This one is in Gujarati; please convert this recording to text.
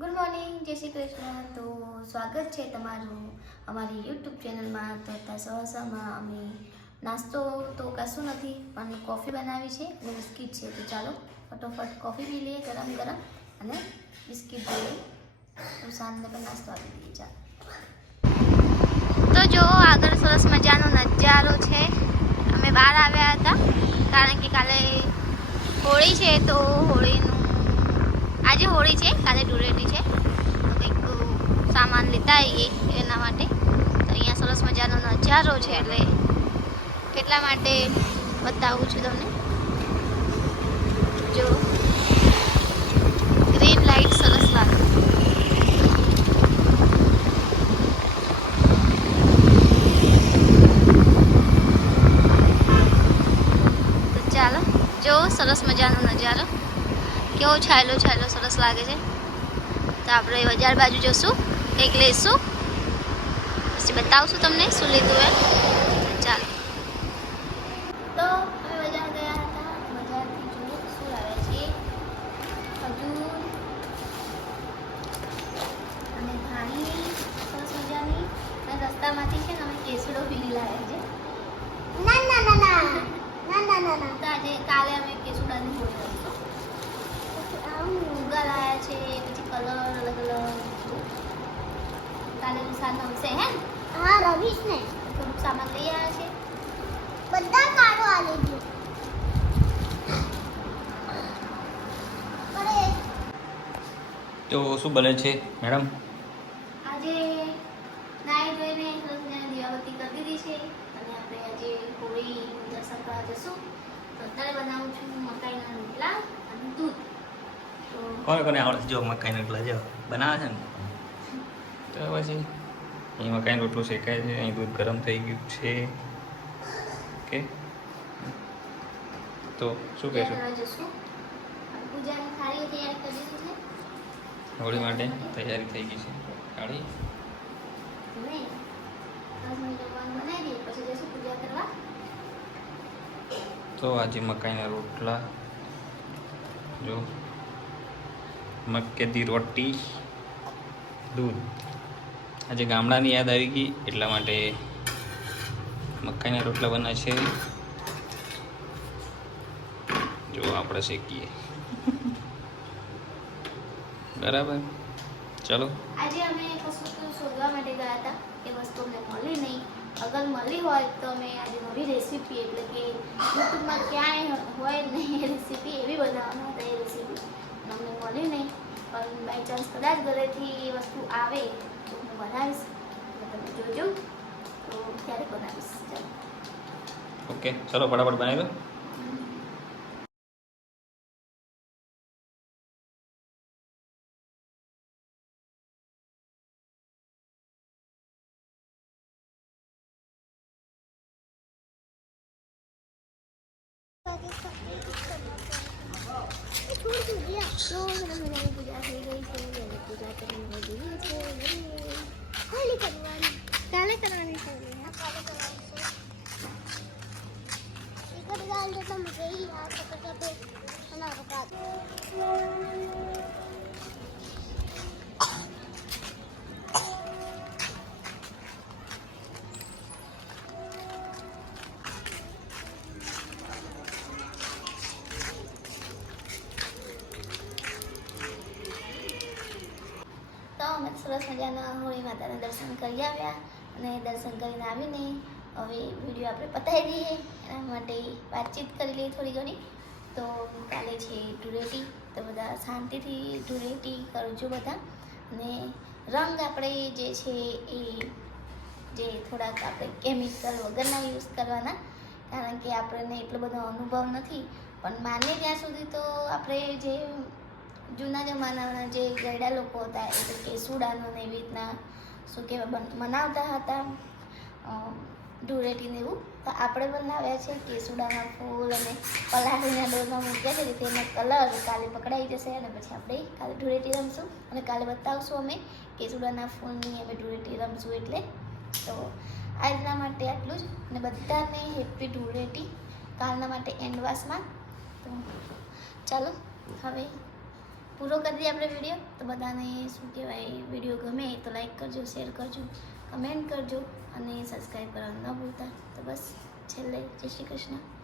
ગુડ મોર્નિંગ જય શ્રી કૃષ્ણ. તો સ્વાગત છે તમારું અમારી યુટ્યુબ ચેનલમાં તો અત્યારે સવાર અમે નાસ્તો તો કશું નથી, પણ કોફી બનાવી છે અને બિસ્કિટ છે. તો ચાલો, ફટોફટ કોફી પી લઈએ ગરમ ગરમ અને બિસ્કિટ જોઈએ. તો સાંજને પણ નાસ્તો આપી દઈએ. ચાલો. તો જો, આગળ સરસ મજાનો નજારો છે. અમે બહાર આવ્યા હતા, કારણ કે કાલે હોળી છે, તો હોળીનું આજે હોળી છે, કાલે ધૂળેટી છે. તો કંઈક સામાન લેતા આવીએ એના માટે. તો અહીંયા સરસ મજાનો નજારો છે, એટલે એટલા માટે બતાવું છું તમને. જો ગ્રીન લાઇટ સરસ લાગે તો ચાલો જો સરસ મજાનો નજારો કેવો છાયલો છાયલો સરસ લાગે છે. તો આપણે બજાર બાજુ જશું. એક લઈશું. પછી બતાવશું તમને શું લીધું એ ચાલો. તો અમે બજાર ગયા હતા. બજારથી જોઈએ શું લાવ્યા છે. ખજૂર અને ધાણી. સરસ મજાની. અને રસ્તામાંથી છે ને અમે કેસડો પીલી લાવ્યા છે. ના ના ના ના. ના ના ના ના. આજે કાલે અમે કેસુડાની લાયા છે પછી કલર અલગ અલગ તારે નુકસાન રમશે હે હા રવીશ ને થોડુંક સામાન લઈ આવ્યા છે બધા કાળો આવી ગયો તો શું બને છે મેડમ આજે નાઈ જોઈને સરસ મજાની દીવાબત્તી કરી દીધી છે અને આપણે આજે હોળી દર્શન કરવા જશું તો અત્યારે બનાવું છું મકાઈના રોટલા કોને કોને આવડે છે? જો મકાઈનો રોટલા જો બનાવે છે ને? તો પછી? અહીં મકાઈનું રોટલો શેકાય છે અહીં દૂધ ગરમ થઈ ગયું છે. ઓકે. તો શું કહેશો? કરવા જશું. અને પૂજાની થાળી તૈયાર કરી દીધી છે. હોળી માટે તૈયારી થઈ ગઈ છે. કરવા. તો આજે મકાઈના રોટલા. જો. મક્કેદી રોટી, દૂધ. આજે ગામડાની યાદ આવી ગઈ, એટલા માટે મકાઈના રોટલા બને છે. જો આપણે શેકીએ બરાબર? ચલો. આજે અમે એક વસ્તુ શોધવા માટે ગયા હતા, એ વસ્તુ અમને મળી નહીં. અગર મળી હોય તો અમે આજે નવી રેસીપી એટલે કે યુટ્યુબમાં ક્યાંય બાય ચાન્સ કદાચ ઘરેથી એ વસ્તુ આવે તો હું બનાવીશ. તમે જોજો. તો ત્યારે બનાવીશ. ચાલો. ઓકે ચલો, ફટાફટ બનાવી દો. Kalau kita nanti kalau kita langsung, kita tinggal di tempat ini ya, kita kita pergi, mana સરસ મજાના હોળી માતાના દર્શન કરી આવ્યા અને દર્શન કરીને આવીને હવે વીડિયો આપણે પતાવી દઈએ. એના માટે વાતચીત કરી લઈએ થોડી ઘણી. તો કાલે છે ધૂળેટી. તો બધા શાંતિથી ધૂળેટી કરજો બધા. અને રંગ આપણે જે છે એ જે થોડાક આપણે કેમિકલ વગરના યુઝ કરવાના. કારણ કે આપણને એટલો બધો અનુભવ નથી. પણ માને ત્યાં સુધી તો આપણે જે જૂના જમાનાના જે ગયડા લોકો હતા એટલે કે સુડાનો ને એવી રીતના, શું કહેવાય મનાવતા હતા ધૂળેટીને એવું. તો આપણે બનાવ્યા છે કેસુડાના ફૂલ અને પલાળીના ડોલમાં મૂક્યા છે, જેથી કલર કાલે પકડાઈ જશે અને પછી આપણે કાલે ધૂળેટી રમશું. અને કાલે બતાવશું અમે કેસુડાના ફૂલની અમે ધૂળેટી રમશું એટલે. તો આજના માટે આટલું જ. અને બધાને હેપી ધૂળેટી. કાલના માટે એન્ડવાસમાં તો ચાલો, હવે પૂરો કરી દઈએ આપણે વીડિયો તો બધાને શું કહેવાય વીડિયો ગમે તો લાઈક કરજો શેર કરજો કમેન્ટ કરજો અને સબસ્ક્રાઈબ કરવાનું ન ભૂલતા. તો બસ છેલ્લે જય શ્રી કૃષ્ણ.